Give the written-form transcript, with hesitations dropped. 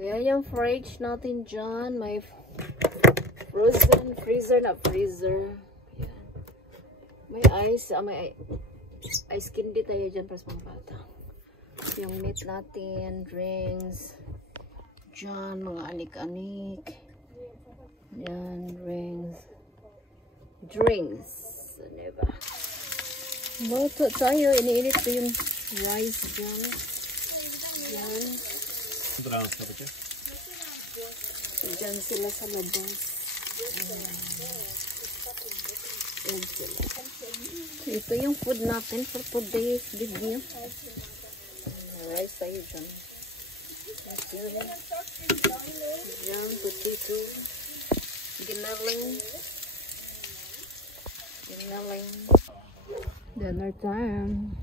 Kaya yung fridge natin dyan, may frozen freezer na freezer. Yan. May ice, may ice candy tayo dyan para sa mga bata. Yung meat natin, drinks. Dyan, mga anik-anik. Yan, drinks. Ano ba? Bato tayo, iniinit ko yung rice dyan. Yan. Diyan sila sa labas. Yan sila. So, ito yung food natin for today's video. Rice tayo dyan. Yan, potato. Ginaling. Dinner time.